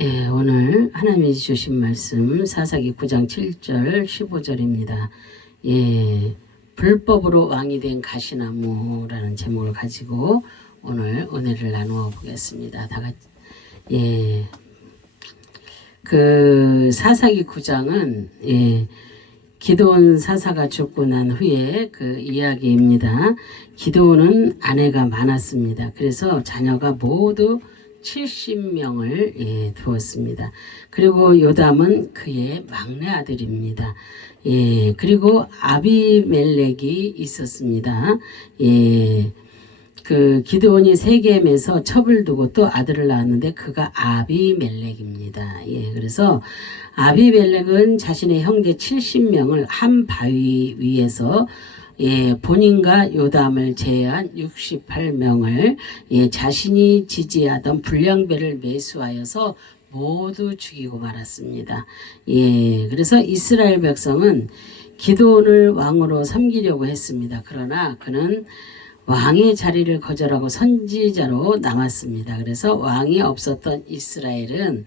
예, 오늘 하나님이 주신 말씀 사사기 9장 7절 15절입니다. 예, 불법으로 왕이 된 가시나무라는 제목을 가지고 오늘 은혜를 나누어 보겠습니다. 다 같이 그 사사기 9장은 기드온 사사가 죽고 난 후에 그 이야기입니다. 기드온은 아내가 많았습니다. 그래서 자녀가 모두 70명을 두었습니다. 그리고 요담은 그의 막내 아들입니다. 그리고 아비멜렉이 있었습니다. 그 기드온이 세겜에서 첩을 두고 또 아들을 낳았는데 그가 아비멜렉입니다. 그래서 아비멜렉은 자신의 형제 70명을 한 바위 위에서 본인과 요담을 제외한 68명을 자신이 지지하던 불량배를 매수하여서 모두 죽이고 말았습니다. 그래서 이스라엘 백성은 기드온을 왕으로 섬기려고 했습니다. 그러나 그는 왕의 자리를 거절하고 선지자로 남았습니다. 그래서 왕이 없었던 이스라엘은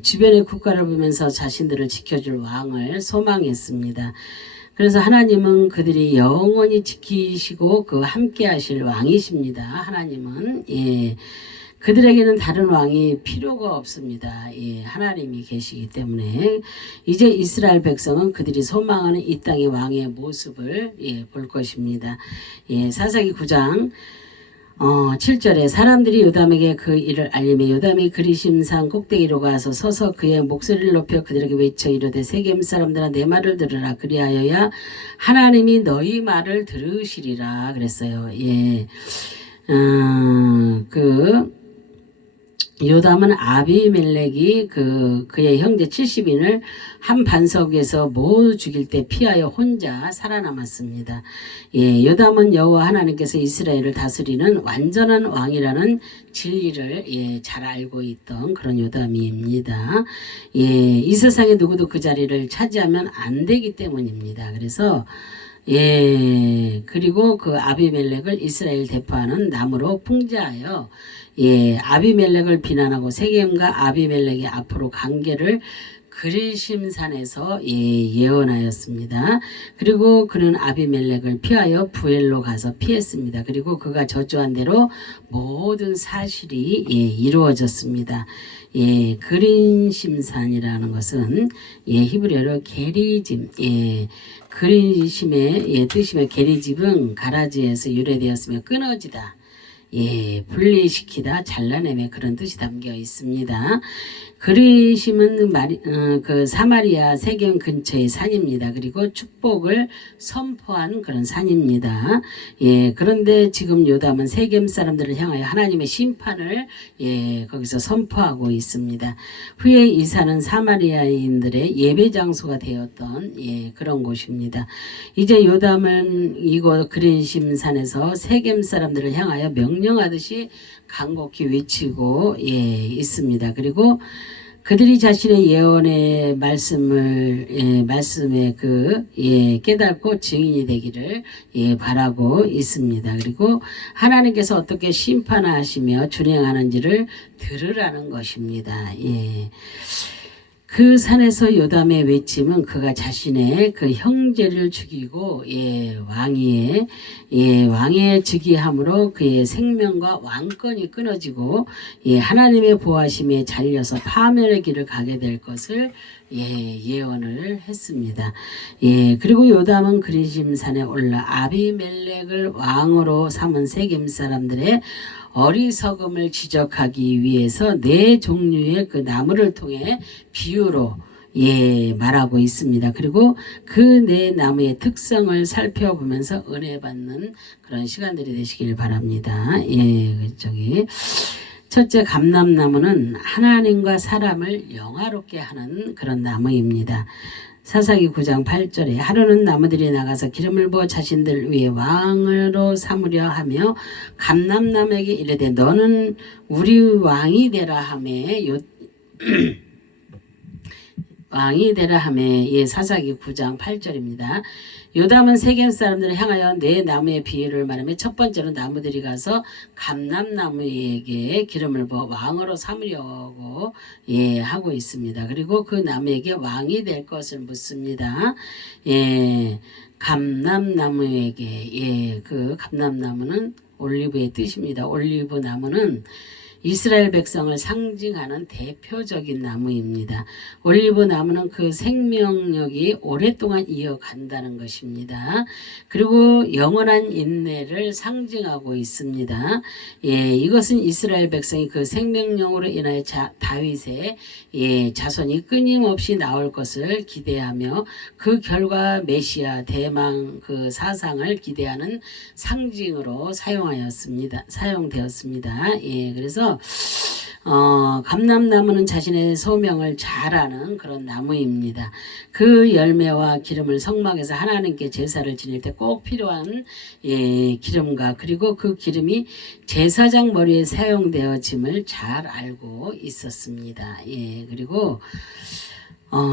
주변의 국가를 보면서 자신들을 지켜줄 왕을 소망했습니다. 그래서 하나님은 그들이 영원히 지키시고 그 함께 하실 왕이십니다. 하나님은 그들에게는 다른 왕이 필요가 없습니다. 하나님이 계시기 때문에 이제 이스라엘 백성은 그들이 소망하는 이 땅의 왕의 모습을 볼 것입니다. 사사기 9장 7절에 사람들이 요담에게 그 일을 알리며 요담이 그리심산 꼭대기로 가서 서서 그의 목소리를 높여 그들에게 외쳐 이르되 세겜 사람들아 내 말을 들으라 그리하여야 하나님이 너희 말을 들으시리라 그랬어요. 요담은 아비멜렉이 그의 형제 70인을 한 반석에서 모두 죽일 때 피하여 혼자 살아남았습니다. 요담은 여호와 하나님께서 이스라엘을 다스리는 완전한 왕이라는 진리를 잘 알고 있던 그런 요담입니다. 이 세상에 누구도 그 자리를 차지하면 안 되기 때문입니다. 그래서 그리고 그 아비멜렉을 이스라엘 대표하는 나무로 풍자하여 아비멜렉을 비난하고 세겜과 아비멜렉의 앞으로 관계를 그리심산에서 예언하였습니다. 그리고 그는 아비멜렉을 피하여 부엘로 가서 피했습니다. 그리고 그가 저주한 대로 모든 사실이 이루어졌습니다. 그리심산이라는 것은 히브리어로 게리짐, 그리심의 뜻이며 게리집은 가라지에서 유래되었으며 끊어지다. 분리시키다, 잘라내며 그런 뜻이 담겨 있습니다. 그리심은 그 사마리아 세겜 근처의 산입니다. 그리고 축복을 선포한 그런 산입니다. 그런데 지금 요담은 세겜 사람들을 향하여 하나님의 심판을 거기서 선포하고 있습니다. 후에 이 산은 사마리아인들의 예배 장소가 되었던 그런 곳입니다. 이제 요담은 이곳 그리심산에서 세겜 사람들을 향하여 명령하듯이 간곡히 외치고 있습니다. 그리고 그들이 자신의 예언의 말씀에 깨닫고 증인이 되기를 바라고 있습니다. 그리고 하나님께서 어떻게 심판하시며 준행하는지를 들으라는 것입니다. 그 산에서 요담의 외침은 그가 자신의 그 형제를 죽이고 왕의 즉위함으로 그의 생명과 왕권이 끊어지고 하나님의 보호하심에 잘려서 파멸의 길을 가게 될 것을 예언을 했습니다. 그리고 요담은 그리심산에 올라 아비멜렉을 왕으로 삼은 세겜 사람들의 어리석음을 지적하기 위해서 네 종류의 그 나무를 통해 비유로 말하고 있습니다. 그리고 그 네 나무의 특성을 살펴보면서 은혜 받는 그런 시간들이 되시길 바랍니다. 첫째, 감람나무는 하나님과 사람을 영화롭게 하는 그런 나무입니다. 사사기 9장 8절에 하루는 나무들이 나가서 기름을 부어 자신들 위에 왕으로 삼으려 하며 감람나무에게 이르되 너는 우리 왕이 되라 하매 왕이 되라 하매 예 사사기 9장 8절입니다. 요담은 세겜 사람들을 향하여 네 나무의 비유를 말하며 첫 번째로 나무들이 가서 감람나무에게 기름을 부어 왕으로 삼으려고 예 하고 있습니다. 그리고 그 나무에게 왕이 될 것을 묻습니다. 예 감람나무에게 예 그 감람나무는 올리브의 뜻입니다. 올리브 나무는 이스라엘 백성을 상징하는 대표적인 나무입니다. 올리브 나무는 그 생명력이 오랫동안 이어간다는 것입니다. 그리고 영원한 인내를 상징하고 있습니다. 예, 이것은 이스라엘 백성이 그 생명력으로 인하여 다윗의 예, 자손이 끊임없이 나올 것을 기대하며 그 결과 메시아 대망 그 사상을 기대하는 상징으로 사용되었습니다. 예, 그래서 감람나무는 자신의 소명을 잘 아는 그런 나무입니다. 그 열매와 기름을 성막에서 하나님께 제사를 지낼 때 꼭 필요한 예, 기름과 그리고 그 기름이 제사장 머리에 사용되어짐을 잘 알고 있었습니다. 예, 그리고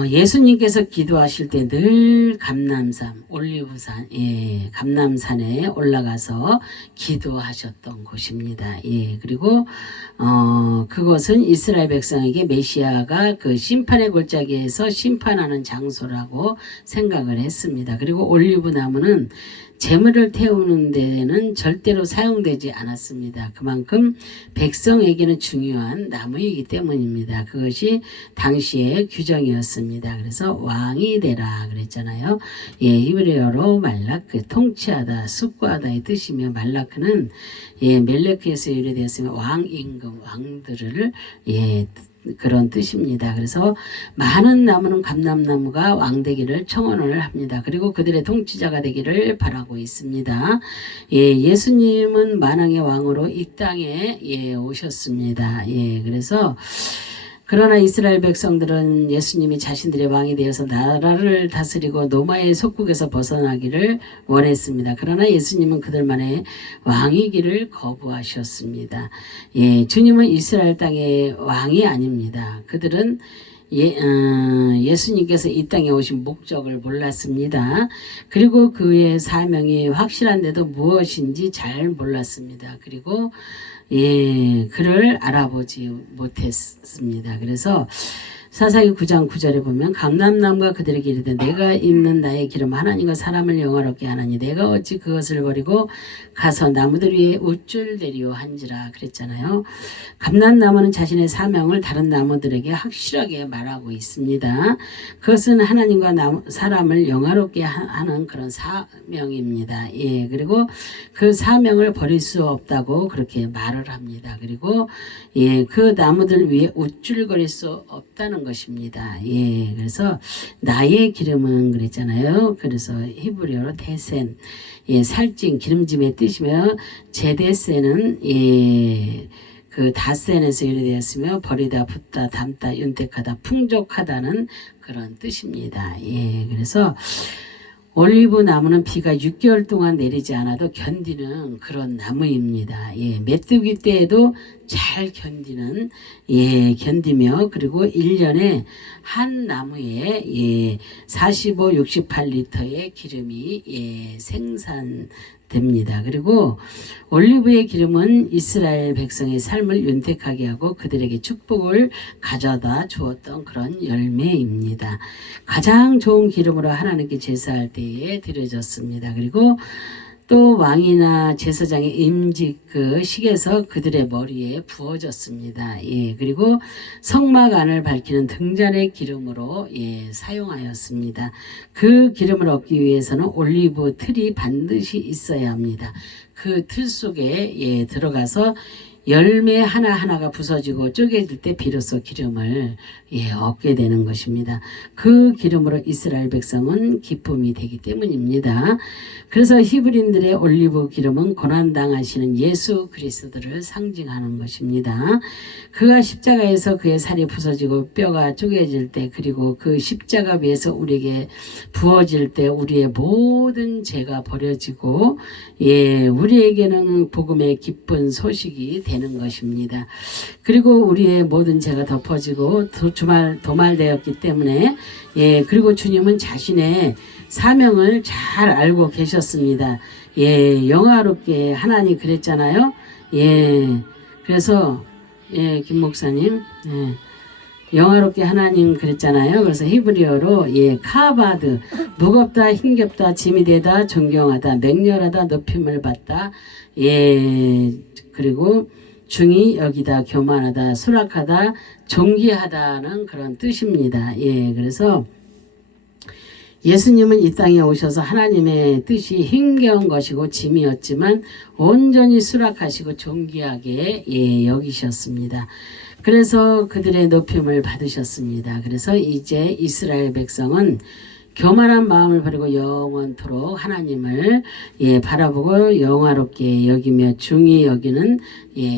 예수님께서 기도하실 때 늘 감람산, 올리브산, 예, 감람산에 올라가서 기도하셨던 곳입니다. 예, 그리고 그것은 이스라엘 백성에게 메시아가 그 심판의 골짜기에서 심판하는 장소라고 생각을 했습니다. 그리고 올리브 나무는 재물을 태우는 데는 절대로 사용되지 않았습니다. 그만큼 백성에게는 중요한 나무이기 때문입니다. 그것이 당시의 규정이었습니다. 그래서 왕이 되라 그랬잖아요. 예, 히브리어로 말라크, 통치하다, 숙고하다의 뜻이며 말라크는 예, 멜레크에서 유래되었으며 왕 임금, 왕들을 예, 그런 뜻입니다. 그래서 많은 나무는 감람나무가 왕되기를 청원을 합니다. 그리고 그들의 통치자가 되기를 바라고 있습니다. 예, 예수님은 만왕의 왕으로 이 땅에 예, 오셨습니다. 예, 그래서 그러나 이스라엘 백성들은 예수님이 자신들의 왕이 되어서 나라를 다스리고 노마의 속국에서 벗어나기를 원했습니다. 그러나 예수님은 그들만의 왕이기를 거부하셨습니다. 예, 주님은 이스라엘 땅의 왕이 아닙니다. 그들은 예수님께서 이 땅에 오신 목적을 몰랐습니다. 그리고 그의 사명이 확실한데도 무엇인지 잘 몰랐습니다. 그리고 예, 그를 알아보지 못했습니다. 그래서 사사기 9장 9절에 보면 감람나무가 그들에게 이르되 내가 입는 나의 기름 하나님과 사람을 영화롭게 하나니 내가 어찌 그것을 버리고 가서 나무들 위에 우쭐대리오 한지라 그랬잖아요. 감람나무는 자신의 사명을 다른 나무들에게 확실하게 말하고 있습니다. 그것은 하나님과 사람을 영화롭게 하는 그런 사명입니다. 예, 그리고 그 사명을 버릴 수 없다고 그렇게 말을 합니다. 그리고 예, 그 나무들 위에 우쭐거릴 수 없다는 것입니다. 예, 그래서 나의 기름은 그랬잖아요. 그래서 히브리어로 테센, 예, 살찐 기름짐의 뜻이며 제데센은 예, 그 다센에서 유래되었으며 버리다, 붓다, 담다, 윤택하다, 풍족하다는 그런 뜻입니다. 예, 그래서 올리브 나무는 비가 6개월 동안 내리지 않아도 견디는 그런 나무입니다. 예, 메뚜기 때에도 잘 견디는, 예, 견디며, 그리고 1년에 한 나무에, 예, 45, 68리터의 기름이, 예, 생산됩니다. 그리고 올리브의 기름은 이스라엘 백성의 삶을 윤택하게 하고 그들에게 축복을 가져다 주었던 그런 열매입니다. 가장 좋은 기름으로 하나님께 제사할 때에 드려졌습니다. 그리고 또 왕이나 제사장의 임직 그 식에서 그들의 머리에 부어졌습니다. 예, 그리고 성막 안을 밝히는 등잔의 기름으로 예, 사용하였습니다. 그 기름을 얻기 위해서는 올리브 틀이 반드시 있어야 합니다. 그 틀 속에 예, 들어가서 열매 하나하나가 부서지고 쪼개질 때 비로소 기름을 예, 얻게 되는 것입니다. 그 기름으로 이스라엘 백성은 기쁨이 되기 때문입니다. 그래서 히브리인들의 올리브 기름은 고난당하시는 예수 그리스도를 상징하는 것입니다. 그가 십자가에서 그의 살이 부서지고 뼈가 쪼개질 때 그리고 그 십자가 위에서 우리에게 부어질 때 우리의 모든 죄가 버려지고 예, 우리에게는 복음의 기쁜 소식이 되는 것입니다. 그리고 우리의 모든 죄가 덮어지고 도말되었기 때문에 그리고 주님은 자신의 사명을 잘 알고 계셨습니다. 영화롭게 하나님 그랬잖아요. 그래서 김 목사님 영화롭게 하나님 그랬잖아요. 그래서 히브리어로 카바드 무겁다 힘겹다 짐이 되다 존경하다 맹렬하다 높임을 받다 그리고 중히 여기다 교만하다 수락하다 존귀하다는 그런 뜻입니다. 그래서 예수님은 이 땅에 오셔서 하나님의 뜻이 힘겨운 것이고 짐이었지만 온전히 수락하시고 존귀하게 여기셨습니다. 그래서 그들의 높임을 받으셨습니다. 그래서 이제 이스라엘 백성은 교만한 마음을 버리고 영원토록 하나님을 바라보고 영화롭게 여기며 중히 여기는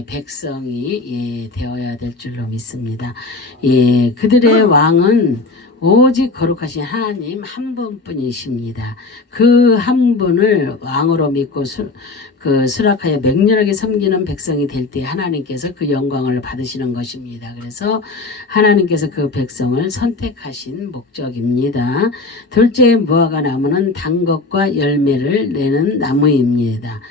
백성이 되어야 될 줄로 믿습니다. 그들의 왕은 오직 거룩하신 하나님 한 분뿐이십니다. 그 한 분을 왕으로 믿고 수락하여 맹렬하게 섬기는 백성이 될 때 하나님께서 그 영광을 받으시는 것입니다. 그래서 하나님께서 그 백성을 선택하신 목적입니다. 둘째 무화과 나무는 단 것과 열매를 내는 나무입니다.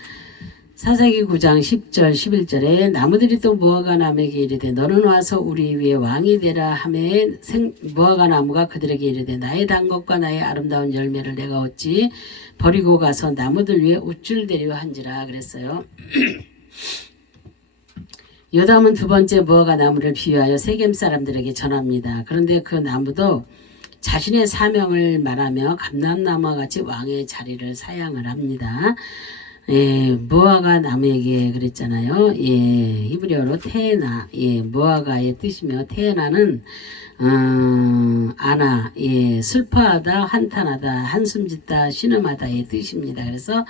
사사기 9장 10절 11절에 나무들이 또 무화과 나무에게 이르되 너는 와서 우리 위에 왕이 되라 하매 무화과 나무가 그들에게 이르되 나의 단 것과 나의 아름다운 열매를 내가 어찌 버리고 가서 나무들 위에 우쭐대려 한지라 그랬어요. 요담은 두 번째 무화과 나무를 비유하여 세겜 사람들에게 전합니다. 그런데 그 나무도 자신의 사명을 말하며 감람나무와 같이 왕의 자리를 사양을 합니다. 무화과 나무에게 그랬잖아요. 히브리어로 테나, 무화과의 뜻이며 테나는 아나, 슬퍼하다, 한탄하다, 한숨짓다, 신음하다의 뜻입니다. 그래서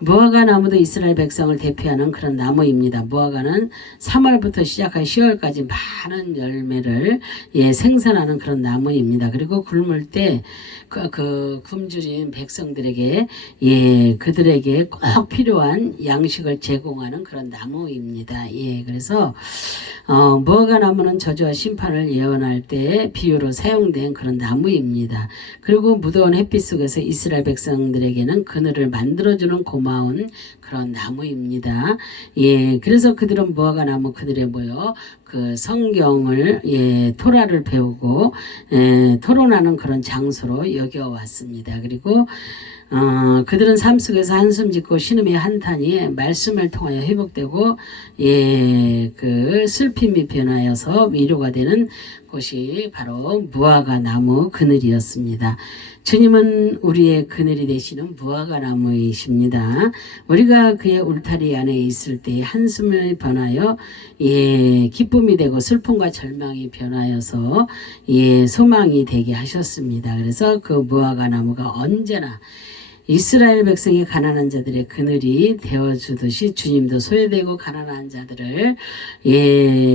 무화과 나무도 이스라엘 백성을 대표하는 그런 나무입니다. 무화과는 3월부터 시작해 10월까지 많은 열매를 생산하는 그런 나무입니다. 그리고 굶을 때 그 굶주린 백성들에게 그들에게 꼭 필요한 양식을 제공하는 그런 나무입니다. 그래서 무화과 나무는 저주와 심판을 예언할 때 비유로 사용된 그런 나무입니다. 그리고 무더운 햇빛 속에서 이스라엘 백성들에게는 그늘을 만들어주는 고마운 그런 나무입니다. 그래서 그들은 무화과 나무 그늘에 모여 그 성경을 토라를 배우고 토론하는 그런 장소로 여겨왔습니다. 그리고 그들은 삶 속에서 한숨 짓고 신음의 한탄이 말씀을 통하여 회복되고 그 슬픔이 변하여서 위로가 되는 곳이 바로 무화과 나무 그늘이었습니다. 주님은 우리의 그늘이 되시는 무화과 나무이십니다. 우리가 그의 울타리 안에 있을 때 한숨을 변하여 기쁨이 되고 슬픔과 절망이 변하여서 소망이 되게 하셨습니다. 그래서 그 무화과 나무가 언제나 이스라엘 백성이 가난한 자들의 그늘이 되어주듯이 주님도 소외되고 가난한 자들을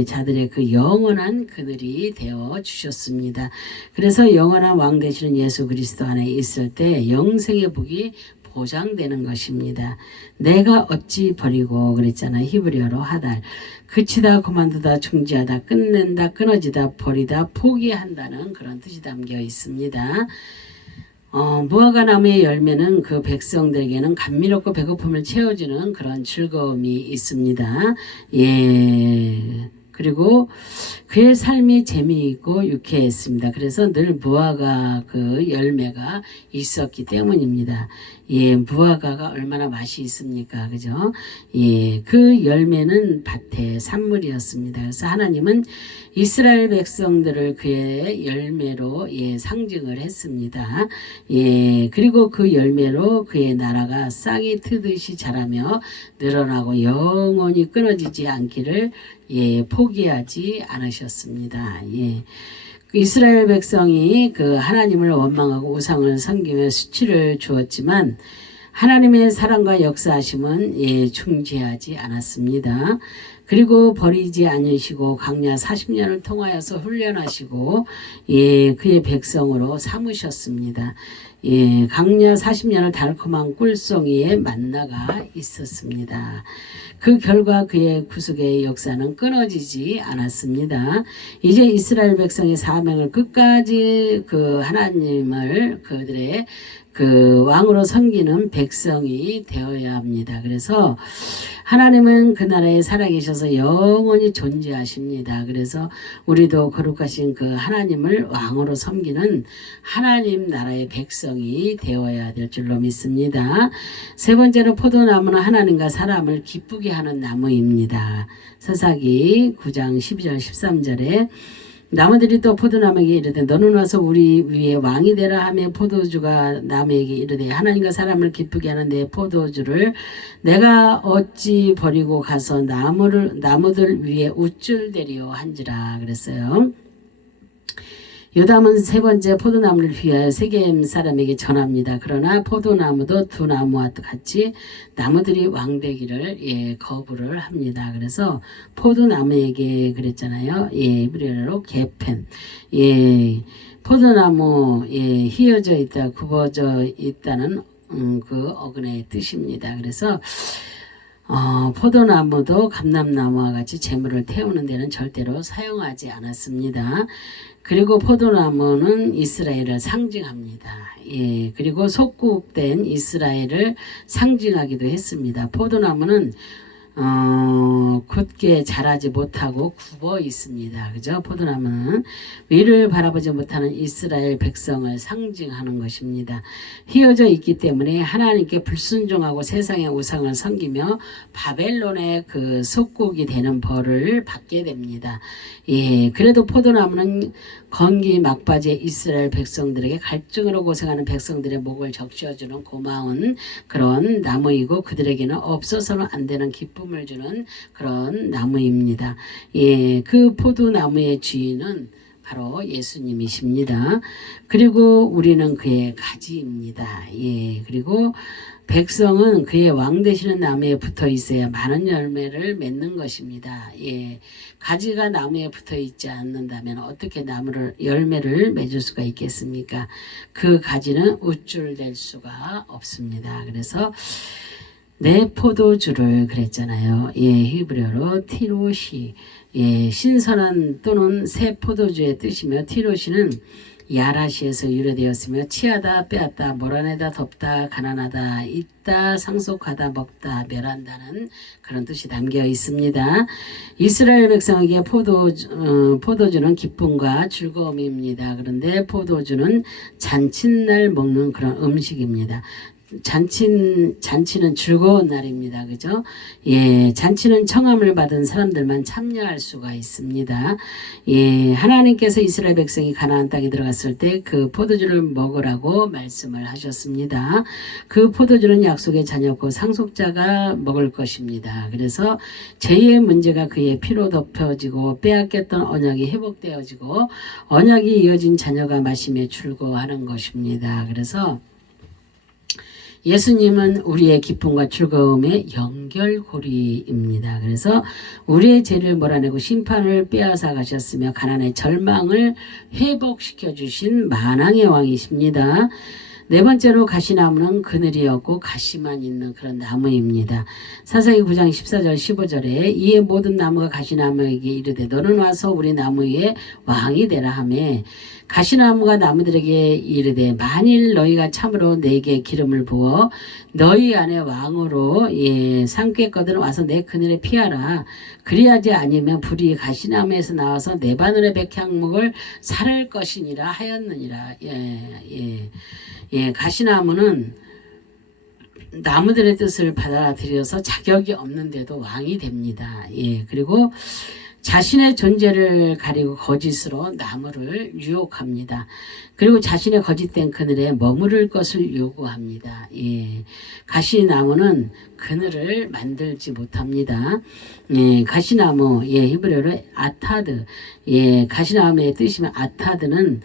자들의 그 영원한 그늘이 되어주셨습니다. 그래서 영원한 왕 되시는 예수 그리스도 안에 있을 때 영생의 복이 보장되는 것입니다. 내가 어찌 버리고 그랬잖아요. 히브리어로 하달. 그치다 그만두다 중지하다 끝낸다 끊어지다 버리다 포기한다는 그런 뜻이 담겨 있습니다. 무화과 나무의 열매는 그 백성들에게는 감미롭고 배고픔을 채워주는 그런 즐거움이 있습니다. 그리고 그의 삶이 재미있고 유쾌했습니다. 그래서 늘 무화과 그 열매가 있었기 때문입니다. 무화과가 얼마나 맛이 있습니까? 그죠? 그 열매는 밭의 산물이었습니다. 그래서 하나님은 이스라엘 백성들을 그의 열매로 상징을 했습니다. 그리고 그 열매로 그의 나라가 싹이 트듯이 자라며 늘어나고 영원히 끊어지지 않기를 포기하지 않으셨습니다. 이스라엘 백성이 그 하나님을 원망하고 우상을 섬기며 수치를 주었지만 하나님의 사랑과 역사하심은 중지하지 않았습니다. 그리고 버리지 않으시고 광야 40년을 통하여서 훈련하시고 그의 백성으로 삼으셨습니다. 예, 강야 40년을 달콤한 꿀송이에 만나가 있었습니다. 그 결과 그의 구속의 역사는 끊어지지 않았습니다. 이제 이스라엘 백성의 사명을 끝까지 그 하나님을 그들의 그 왕으로 섬기는 백성이 되어야 합니다. 그래서 하나님은 그 나라에 살아계셔서 영원히 존재하십니다. 그래서 우리도 거룩하신 그 하나님을 왕으로 섬기는 하나님 나라의 백성이 되어야 될 줄로 믿습니다. 세 번째로 포도나무는 하나님과 사람을 기쁘게 하는 나무입니다. 사사기 9장 12절 13절에 나무들이 또 포도나무에게 이르되 너는 와서 우리 위에 왕이 되라 하며 포도주가 나무에게 이르되 하나님과 사람을 기쁘게 하는 내 포도주를 내가 어찌 버리고 가서 나무들 위에 우쭐대리오 한지라 그랬어요. 요담은 세 번째 포도나무를 위하여 세겜 사람에게 전합니다. 그러나 포도나무도 두 나무와 같이 나무들이 왕되기를 거부를 합니다. 그래서 포도나무에게 그랬잖아요. 히브리어로 게펜. 포도나무 휘어져 있다, 굽어져 있다는 그 어근의 뜻입니다. 그래서 포도나무도 감람나무와 같이 재물을 태우는 데는 절대로 사용하지 않았습니다. 그리고 포도나무는 이스라엘을 상징합니다. 그리고 속국된 이스라엘을 상징하기도 했습니다. 포도나무는 굳게 자라지 못하고 굽어 있습니다. 그죠? 포도나무는 위를 바라보지 못하는 이스라엘 백성을 상징하는 것입니다. 휘어져 있기 때문에 하나님께 불순종하고 세상의 우상을 섬기며 바벨론의 그 속국이 되는 벌을 받게 됩니다. 그래도 포도나무는 건기 막바지에 이스라엘 백성들에게 갈증으로 고생하는 백성들의 목을 적셔주는 고마운 그런 나무이고 그들에게는 없어서는 안 되는 기쁨을 주는 그런 나무입니다. 그 포도나무의 주인은 바로 예수님이십니다. 그리고 우리는 그의 가지입니다. 그리고 백성은 그의 왕 되시는 나무에 붙어 있어야 많은 열매를 맺는 것입니다. 가지가 나무에 붙어 있지 않는다면 어떻게 열매를 맺을 수가 있겠습니까? 그 가지는 우쭐댈 수가 없습니다. 그래서 내 포도주를 그랬잖아요. 히브리어로 티로시. 신선한 또는 새 포도주의 뜻이며 티로시는 야라시에서 유래되었으며 취하다, 빼앗다, 몰아내다, 덮다, 가난하다, 있다, 상속하다, 먹다, 멸한다는 그런 뜻이 담겨 있습니다. 이스라엘 백성에게 포도주는 기쁨과 즐거움입니다. 그런데 포도주는 잔칫날 먹는 그런 음식입니다. 잔치는 즐거운 날입니다. 그죠? 잔치는 청함을 받은 사람들만 참여할 수가 있습니다. 하나님께서 이스라엘 백성이 가나안 땅에 들어갔을 때 그 포도주를 먹으라고 말씀을 하셨습니다. 그 포도주는 약속의 자녀고 상속자가 먹을 것입니다. 그래서 죄의 문제가 그의 피로 덮여지고 빼앗겼던 언약이 회복되어지고 언약이 이어진 자녀가 마시며 즐거워하는 것입니다. 그래서 예수님은 우리의 기쁨과 즐거움의 연결고리입니다. 그래서 우리의 죄를 몰아내고 심판을 빼앗아 가셨으며 가난의 절망을 회복시켜 주신 만왕의 왕이십니다. 네 번째로 가시나무는 그늘이었고 가시만 있는 그런 나무입니다. 사사기 9장 14절 15절에 이에 모든 나무가 가시나무에게 이르되 너는 와서 우리 나무 위에 왕이 되라 하매 가시나무가 나무들에게 이르되 만일 너희가 참으로 내게 기름을 부어 너희 안에 왕으로 삼겠거든 와서 내 그늘에 피하라. 그리하지 아니면 불이 가시나무에서 나와서 내 바늘의 백향목을 살할 것이니라 하였느니라. 가시나무는 나무들의 뜻을 받아들여서 자격이 없는데도 왕이 됩니다. 그리고 자신의 존재를 가리고 거짓으로 나무를 유혹합니다. 그리고 자신의 거짓된 그늘에 머무를 것을 요구합니다. 가시나무는 그늘을 만들지 못합니다. 가시나무, 히브리어로 아타드, 가시나무의 뜻이면 아타드는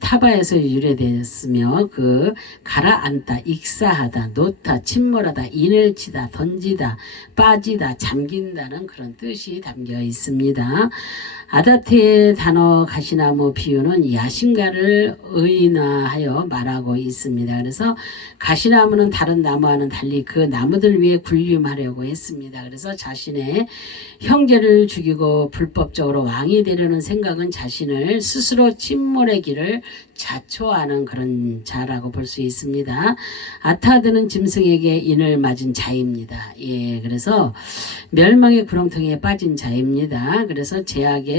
타바에서 유래되었으며 그 가라앉다, 익사하다, 놓다, 침몰하다, 이늘치다, 던지다, 빠지다, 잠긴다는 그런 뜻이 담겨 있습니다. 있습니다. 아다트의 단어 가시나무 비유는 야심가를 의인화하여 말하고 있습니다. 그래서 가시나무는 다른 나무와는 달리 그 나무들 위에 군림하려고 했습니다. 그래서 자신의 형제를 죽이고 불법적으로 왕이 되려는 생각은 자신을 스스로 침몰의 길을 자초하는 그런 자라고 볼 수 있습니다. 아타드는 짐승에게 인을 맞은 자입니다. 예, 그래서 멸망의 구렁텅이에 빠진 자입니다. 그래서 제약의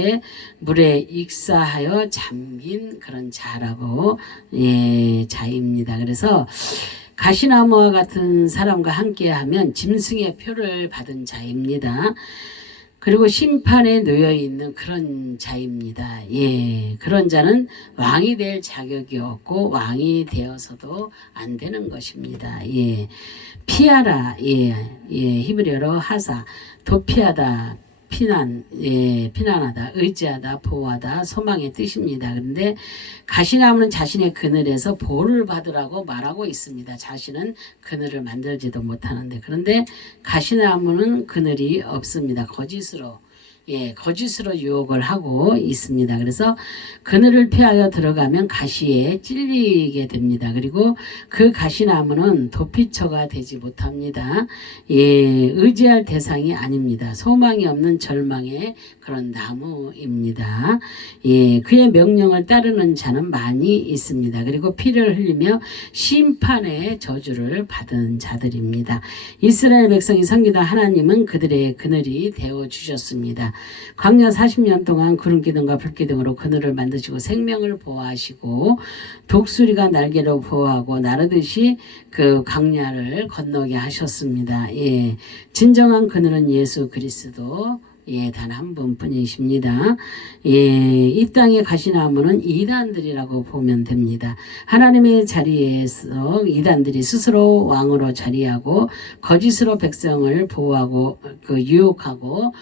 물에 익사하여 잠긴 그런 자라고 자입니다. 그래서 가시나무와 같은 사람과 함께하면 짐승의 표를 받은 자입니다. 그리고 심판에 놓여 있는 그런 자입니다. 예, 그런 자는 왕이 될 자격이 없고 왕이 되어서도 안 되는 것입니다. 예, 피하라. 히브리어로 하사, 도피하다, 피난하다, 의지하다, 보호하다, 소망의 뜻입니다. 그런데 가시나무는 자신의 그늘에서 보호를 받으라고 말하고 있습니다. 자신은 그늘을 만들지도 못하는데, 그런데 가시나무는 그늘이 없습니다. 거짓으로 유혹을 하고 있습니다. 그래서 그늘을 피하여 들어가면 가시에 찔리게 됩니다. 그리고 그 가시나무는 도피처가 되지 못합니다. 의지할 대상이 아닙니다. 소망이 없는 절망의 그런 나무입니다. 그의 명령을 따르는 자는 많이 있습니다. 그리고 피를 흘리며 심판의 저주를 받은 자들입니다. 이스라엘 백성이 섬기던 하나님은 그들의 그늘이 되어 주셨습니다. 광야 40년 동안 구름기둥과 불기둥으로 그늘을 만드시고 생명을 보호하시고 독수리가 날개로 보호하고 나르듯이 그 광야를 건너게 하셨습니다. 진정한 그늘은 예수 그리스도 단 한 분뿐이십니다. 이 땅의 가시나무는 이단들이라고 보면 됩니다. 하나님의 자리에서 이단들이 스스로 왕으로 자리하고 거짓으로 백성을 보호하고 유혹하고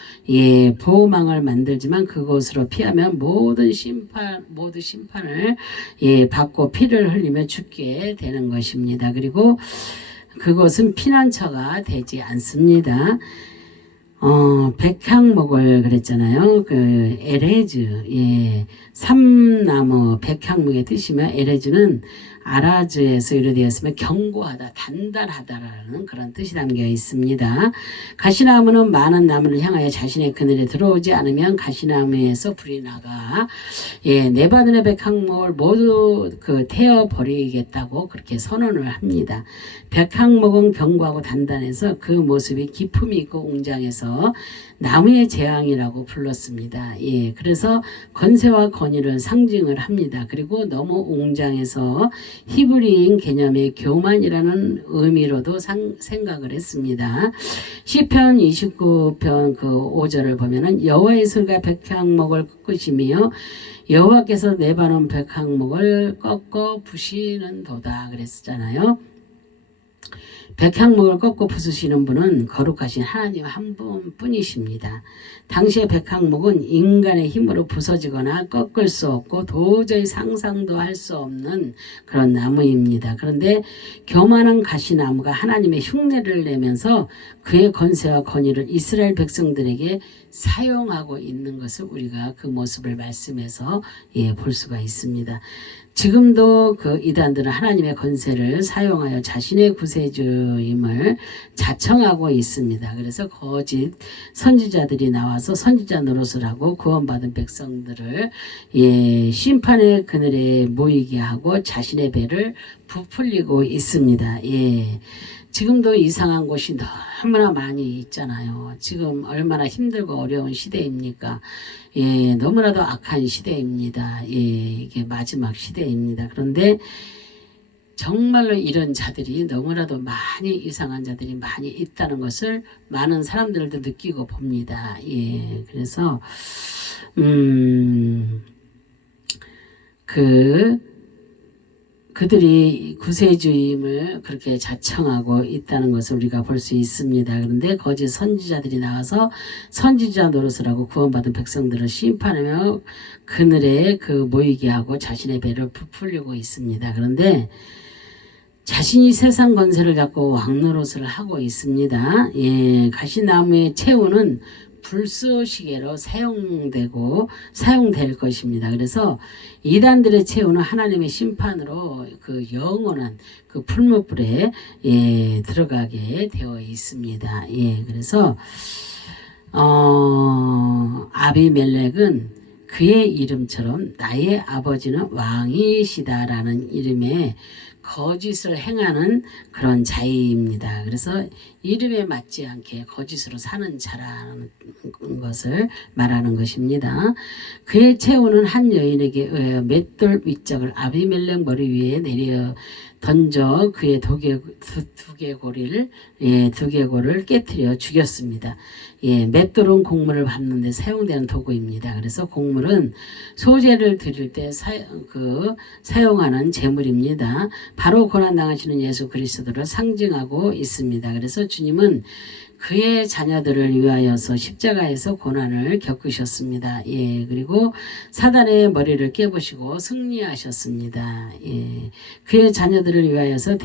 보호망을 만들지만 그곳으로 피하면 모든 심판을 받고 피를 흘리며 죽게 되는 것입니다. 그리고 그것은 피난처가 되지 않습니다. 백향목을 그랬잖아요. 에레즈, 삼나무 백향목의 뜻이며 에레즈는 아라즈에서 유래되었으며 견고하다, 단단하다라는 그런 뜻이 담겨 있습니다. 가시나무는 많은 나무를 향하여 자신의 그늘에 들어오지 않으면 가시나무에서 불이 나가 네바논의 백향목을 모두 태워 버리겠다고 그렇게 선언을 합니다. 백향목은 견고하고 단단해서 그 모습이 기품이 있고 웅장해서 나무의 재앙이라고 불렀습니다. 그래서 건세와 권위를 상징을 합니다. 그리고 너무 웅장해서 히브리인 개념의 교만이라는 의미로도 생각을 했습니다. 시편 29편 5절을 보면은 여호와의 소리가 백향목을 꺾으시며 여호와께서 네바논 백향목을 꺾어 부시는도다 그랬잖아요. 백향목을 꺾고 부수시는 분은 거룩하신 하나님 한 분뿐이십니다. 당시의 백향목은 인간의 힘으로 부서지거나 꺾을 수 없고 도저히 상상도 할 수 없는 그런 나무입니다. 그런데 교만한 가시나무가 하나님의 흉내를 내면서 그의 건세와 권위를 이스라엘 백성들에게 사용하고 있는 것을 우리가 그 모습을 말씀에서 볼 수가 있습니다. 지금도 그 이단들은 하나님의 권세를 사용하여 자신의 구세주임을 자청하고 있습니다. 그래서 거짓 선지자들이 나와서 선지자 노릇을 하고 구원받은 백성들을 심판의 그늘에 모이게 하고 자신의 배를 부풀리고 있습니다. 지금도 이상한 곳이 너무나 많이 있잖아요. 지금 얼마나 힘들고 어려운 시대입니까? 너무나도 악한 시대입니다. 이게 마지막 시대입니다. 그런데 정말로 이런 자들이 너무나도 많이 이상한 자들이 많이 있다는 것을 많은 사람들도 느끼고 봅니다. 그래서 그들이 구세주임을 그렇게 자청하고 있다는 것을 우리가 볼 수 있습니다. 그런데 거짓 선지자들이 나와서 선지자 노릇을 하고 구원받은 백성들을 심판하며 그늘에 모이게 하고 자신의 배를 부풀리고 있습니다. 그런데 자신이 세상 권세를 잡고 왕노릇을 하고 있습니다. 가시나무의 최후는 불쏘시개로 사용될 것입니다. 그래서 이단들의 최후는 하나님의 심판으로 그 영원한 그 풀무불에 들어가게 되어 있습니다. 그래서 아비멜렉은 그의 이름처럼 나의 아버지는 왕이시다라는 이름에 거짓을 행하는 그런 자입니다. 그래서 이름에 맞지 않게 거짓으로 사는 자라는 것을 말하는 것입니다. 그의 최후는 한 여인에게 의하여 맷돌 윗짝을 아비멜렉 머리 위에 내려 던져 그의 두개골을 깨뜨려 죽였습니다. 맷돌은 곡물을 밟는 데 사용되는 도구입니다. 그래서 곡물은 소재를 드릴 때 사용하는 제물입니다. 바로 고난당하시는 예수 그리스도를 상징하고 있습니다. 그래서 주님은 그의 자녀들을 위하여서 십자가에서 고난을 겪으셨습니다. 그리고 사단의 머리를 깨부시고 승리하셨습니다. 그의 자녀들을 위하여서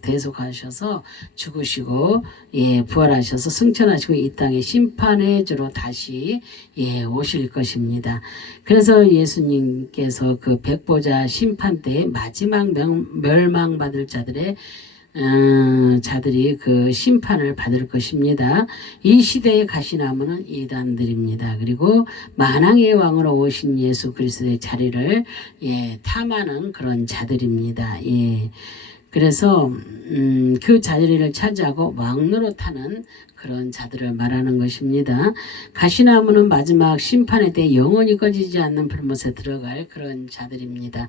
대속하셔서 죽으시고 부활하셔서 승천하시고 이 땅에 심판의 주로 다시 오실 것입니다. 그래서 예수님께서 그 백보자 심판 때에 마지막 멸망받을 자들이 그 심판을 받을 것입니다. 이 시대에 가시나무는 이단들입니다. 그리고 만왕의 왕으로 오신 예수 그리스도의 자리를 탐하는 그런 자들입니다. 그래서 그 자리를 차지하고 왕노릇하는 그런 자들을 말하는 것입니다. 가시나무는 마지막 심판에 대해 영원히 꺼지지 않는 불못에 들어갈 그런 자들입니다.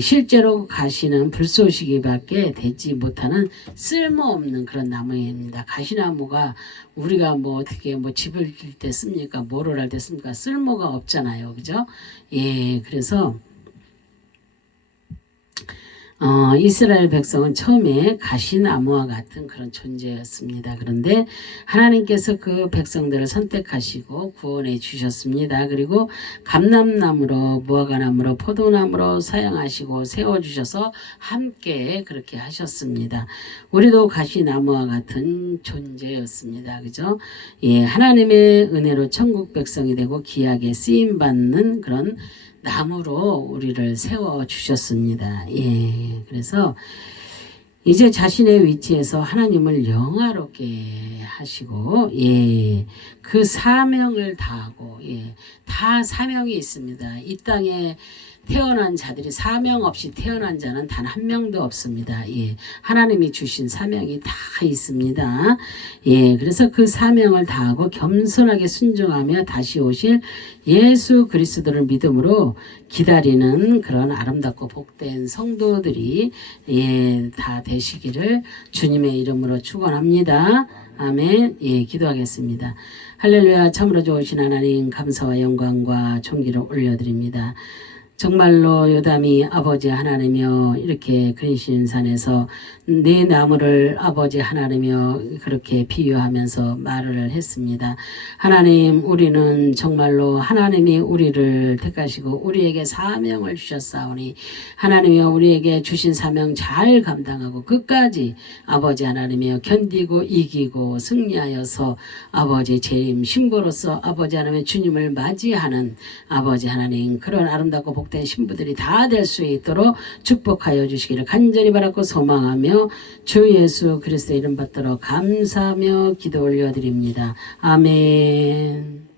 실제로 가시는 불쏘시개밖에 되지 못하는 쓸모없는 그런 나무입니다. 가시나무가 우리가 어떻게 집을 질 때 씁니까? 뭐를 할 때 씁니까? 쓸모가 없잖아요. 그죠? 그래서 이스라엘 백성은 처음에 가시나무와 같은 그런 존재였습니다. 그런데 하나님께서 그 백성들을 선택하시고 구원해 주셨습니다. 그리고 감람나무로 무화과나무로 포도나무로 사용하시고 세워주셔서 함께 그렇게 하셨습니다. 우리도 가시나무와 같은 존재였습니다. 그죠? 하나님의 은혜로 천국 백성이 되고 귀하게 쓰임받는 그런 나무로 우리를 세워주셨습니다. 그래서 이제 자신의 위치에서 하나님을 영화롭게 하시고 그 사명을 다하고 다 사명이 있습니다. 이 땅에 태어난 자들이 사명 없이 태어난 자는 단 한 명도 없습니다. 하나님이 주신 사명이 다 있습니다. 그래서 그 사명을 다하고 겸손하게 순종하며 다시 오실 예수 그리스도를 믿음으로 기다리는 그런 아름답고 복된 성도들이 다 되시기를 주님의 이름으로 축원합니다. 아멘. 기도하겠습니다. 할렐루야. 참으로 좋으신 하나님 감사와 영광과 존귀를 올려드립니다. 정말로 요담이 아버지 하나님이여 이렇게 그리신 산에서 네 나무를 아버지 하나님이여 그렇게 비유하면서 말을 했습니다. 하나님, 우리는 정말로 하나님이 우리를 택하시고 우리에게 사명을 주셨사오니 하나님이여 우리에게 주신 사명 잘 감당하고 끝까지 아버지 하나님이여 견디고 이기고 승리하여서 아버지 재림 신부로서 아버지 하나님의 주님을 맞이하는 아버지 하나님 그런 아름답고 복된 신부들이 다 될 수 있도록 축복하여 주시기를 간절히 바라고 소망하며 주 예수 그리스도의 이름 받들어 감사하며 기도 올려드립니다. 아멘.